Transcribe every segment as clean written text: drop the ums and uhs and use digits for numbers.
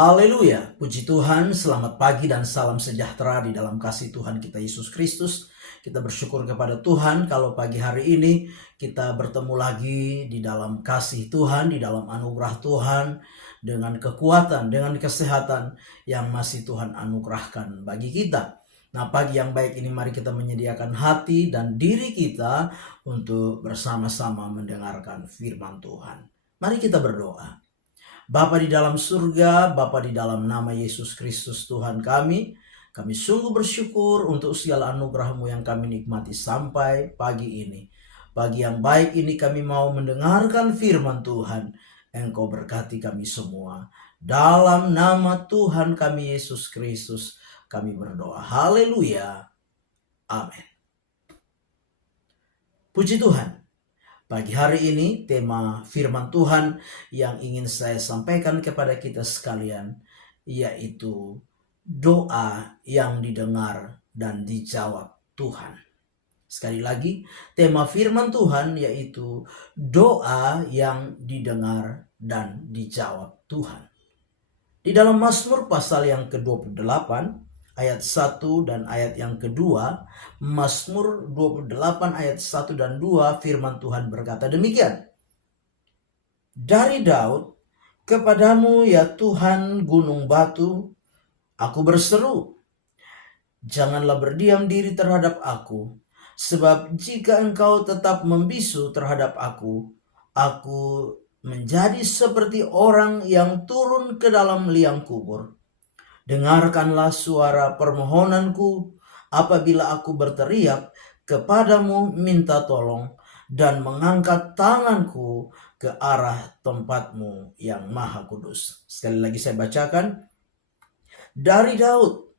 Haleluya, puji Tuhan, selamat pagi dan salam sejahtera di dalam kasih Tuhan kita Yesus Kristus. Kita bersyukur kepada Tuhan kalau pagi hari ini kita bertemu lagi di dalam kasih Tuhan, di dalam anugerah Tuhan, dengan kekuatan, dengan kesehatan yang masih Tuhan anugerahkan bagi kita. Nah, pagi yang baik ini mari kita menyediakan hati dan diri kita untuk bersama-sama mendengarkan firman Tuhan. Mari kita berdoa. Bapa di dalam surga, Bapa di dalam nama Yesus Kristus Tuhan kami sungguh bersyukur untuk segala anugerah-Mu yang kami nikmati sampai pagi ini. Pagi yang baik ini kami mau mendengarkan firman Tuhan. Engkau berkati kami semua. Dalam nama Tuhan kami Yesus Kristus kami berdoa. Haleluya. Amin. Puji Tuhan. Pagi hari ini tema firman Tuhan yang ingin saya sampaikan kepada kita sekalian yaitu doa yang didengar dan dijawab Tuhan. Sekali lagi, tema firman Tuhan yaitu doa yang didengar dan dijawab Tuhan. Di dalam Mazmur pasal yang ke-28 ayat 1 dan ayat yang kedua, Mazmur 28 ayat 1 dan 2, firman Tuhan berkata demikian. Dari Daud, kepadamu ya Tuhan gunung batu, aku berseru. Janganlah berdiam diri terhadap aku, sebab jika engkau tetap membisu terhadap aku menjadi seperti orang yang turun ke dalam liang kubur. Dengarkanlah suara permohonanku apabila aku berteriak kepadamu minta tolong dan mengangkat tanganku ke arah tempat-Mu yang maha kudus. Sekali lagi saya bacakan. Dari Daud,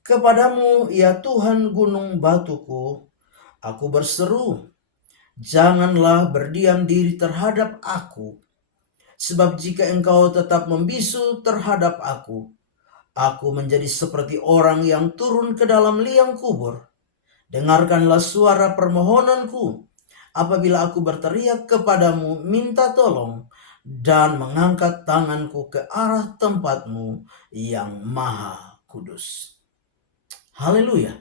kepadamu ya Tuhan gunung batuku, aku berseru. Janganlah berdiam diri terhadap aku, sebab jika engkau tetap membisu terhadap aku menjadi seperti orang yang turun ke dalam liang kubur. Dengarkanlah suara permohonanku apabila aku berteriak kepadamu minta tolong dan mengangkat tanganku ke arah tempat-Mu yang maha kudus. Haleluya.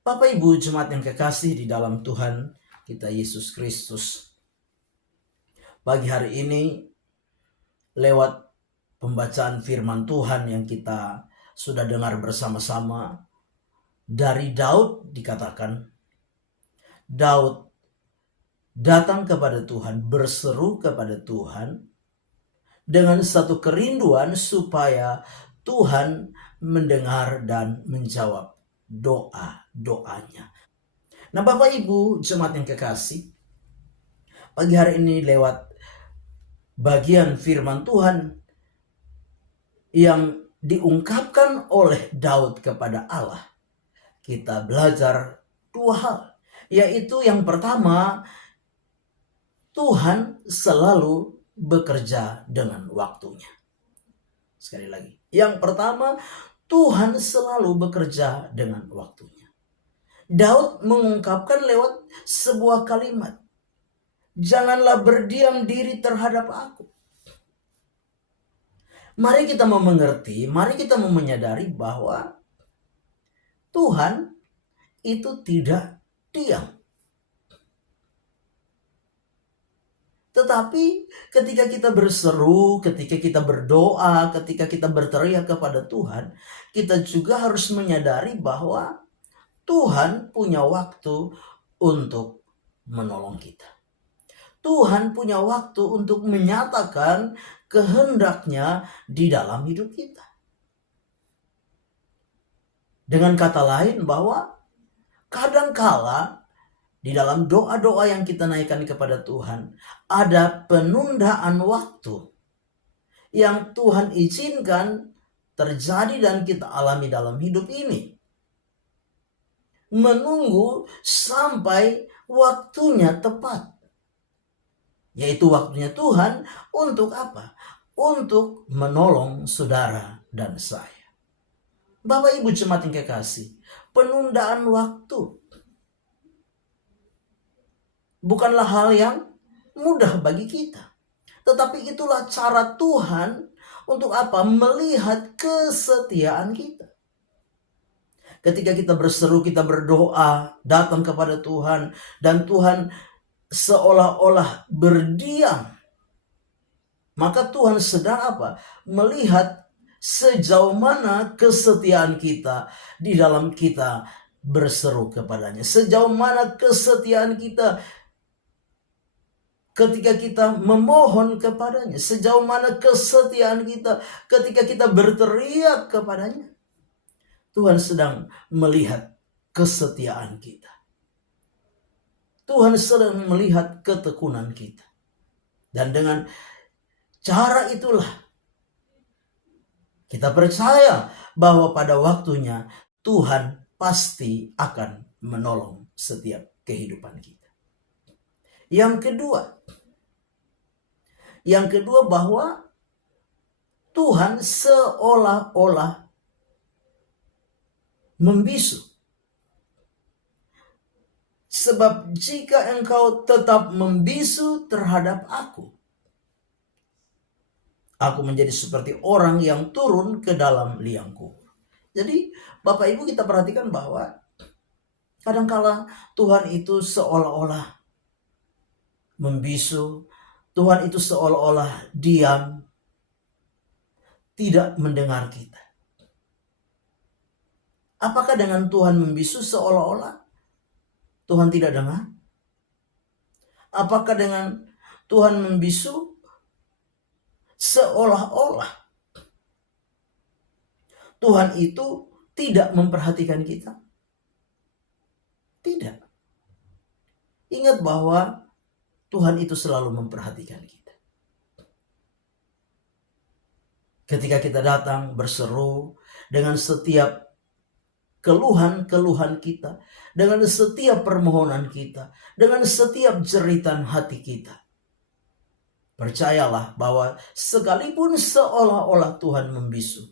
Bapak Ibu jemaat yang kekasih di dalam Tuhan kita Yesus Kristus. Pagi hari ini lewat pembacaan firman Tuhan yang kita sudah dengar bersama-sama, dari Daud dikatakan, Daud datang kepada Tuhan, berseru kepada Tuhan dengan satu kerinduan supaya Tuhan mendengar dan menjawab doa-doanya. Nah, Bapak Ibu jemaat yang kekasih, pagi hari ini lewat bagian firman Tuhan yang diungkapkan oleh Daud kepada Allah, kita belajar dua hal, yaitu yang pertama, Tuhan selalu bekerja dengan waktunya. Sekali lagi, yang pertama, Tuhan selalu bekerja dengan waktunya. Daud mengungkapkan lewat sebuah kalimat, janganlah berdiam diri terhadap aku. Mari kita mengerti, mari kita menyadari bahwa Tuhan itu tidak diam. Tetapi ketika kita berseru, ketika kita berdoa, ketika kita berteriak kepada Tuhan, kita juga harus menyadari bahwa Tuhan punya waktu untuk menolong kita. Tuhan punya waktu untuk menyatakan kehendaknya di dalam hidup kita. Dengan kata lain bahwa kadangkala di dalam doa-doa yang kita naikkan kepada Tuhan ada penundaan waktu yang Tuhan izinkan terjadi dan kita alami dalam hidup ini. Menunggu sampai waktunya tepat. Yaitu waktunya Tuhan untuk apa? Untuk menolong saudara dan saya. Bapak Ibu jemaat yang kekasih, penundaan waktu bukanlah hal yang mudah bagi kita. Tetapi itulah cara Tuhan Untuk apa? Melihat kesetiaan kita. Ketika kita berseru, kita berdoa, datang kepada Tuhan, dan Tuhan seolah-olah berdiam, maka Tuhan sedang apa? Melihat sejauh mana kesetiaan kita di dalam kita berseru kepadanya. Sejauh mana kesetiaan kita ketika kita memohon kepadanya. Sejauh mana kesetiaan kita ketika kita berteriak kepadanya. Tuhan sedang melihat kesetiaan kita. Tuhan sedang melihat ketekunan kita. Dan dengan cara itulah kita percaya bahwa pada waktunya Tuhan pasti akan menolong setiap kehidupan kita. Yang kedua bahwa Tuhan seolah-olah membisu. Sebab jika engkau tetap membisu terhadap aku menjadi seperti orang yang turun ke dalam liang kubur. Jadi Bapak Ibu, kita perhatikan bahwa kadangkala Tuhan itu seolah-olah membisu, Tuhan itu seolah-olah diam, tidak mendengar kita. Apakah dengan Tuhan membisu seolah-olah Tuhan tidak dengar? Apakah dengan Tuhan membisu seolah-olah Tuhan itu tidak memperhatikan kita? Tidak. Ingat bahwa Tuhan itu selalu memperhatikan kita. Ketika kita datang berseru dengan setiap keluhan-keluhan kita, dengan setiap permohonan kita, dengan setiap jeritan hati kita, percayalah bahwa sekalipun seolah-olah Tuhan membisu,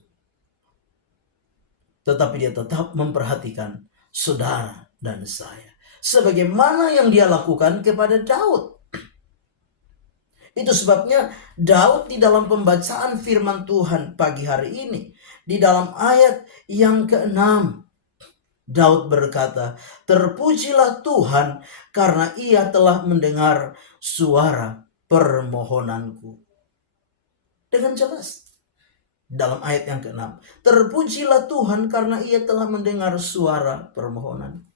tetapi dia tetap memperhatikan saudara dan saya. Sebagaimana yang dia lakukan kepada Daud. Itu sebabnya Daud di dalam pembacaan firman Tuhan pagi hari ini, di dalam ayat yang ke-6, Daud berkata, "Terpujilah Tuhan karena Ia telah mendengar suara permohonanku." Dengan jelas dalam ayat yang ke-6, "Terpujilah Tuhan karena Ia telah mendengar suara permohonan."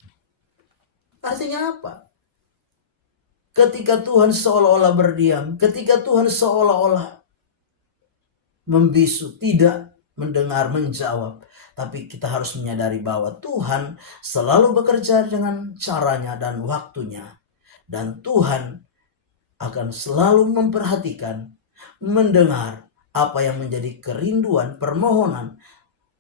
Artinya apa? Ketika Tuhan seolah-olah berdiam, ketika Tuhan seolah-olah membisu, tidak mendengar, menjawab, tapi kita harus menyadari bahwa Tuhan selalu bekerja dengan caranya dan waktunya. Dan Tuhan akan selalu memperhatikan, mendengar apa yang menjadi kerinduan, permohonan,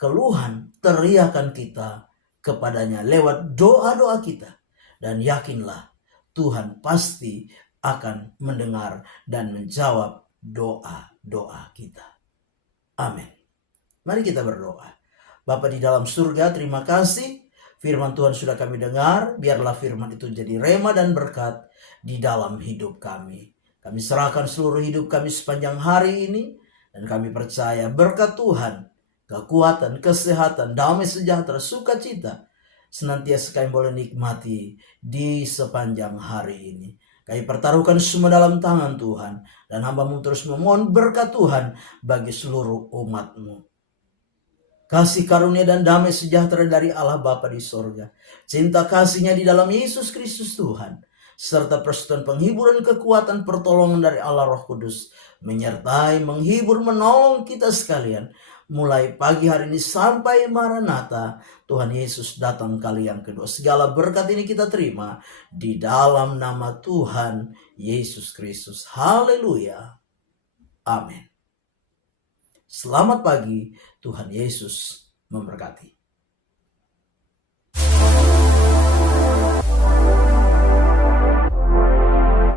keluhan, teriakan kita kepadanya lewat doa-doa kita. Dan yakinlah, Tuhan pasti akan mendengar dan menjawab doa-doa kita. Amin. Mari kita berdoa. Bapa di dalam surga, terima kasih firman Tuhan sudah kami dengar. Biarlah firman itu jadi rema dan berkat di dalam hidup kami. Kami serahkan seluruh hidup kami sepanjang hari ini. Dan kami percaya berkat Tuhan, kekuatan, kesehatan, damai sejahtera, sukacita, senantiasa kami boleh nikmati di sepanjang hari ini. Kami pertaruhkan semua dalam tangan Tuhan. Dan hamba-Mu terus memohon berkat Tuhan bagi seluruh umat-Mu. Kasih karunia dan damai sejahtera dari Allah Bapa di sorga, cinta kasih-Nya di dalam Yesus Kristus Tuhan, serta persekutuan penghiburan kekuatan pertolongan dari Allah Roh Kudus, menyertai, menghibur, menolong kita sekalian, mulai pagi hari ini sampai Maranatha, Tuhan Yesus datang kali yang kedua. Segala berkat ini kita terima di dalam nama Tuhan Yesus Kristus. Haleluya. Amin. Selamat pagi, Tuhan Yesus memberkati.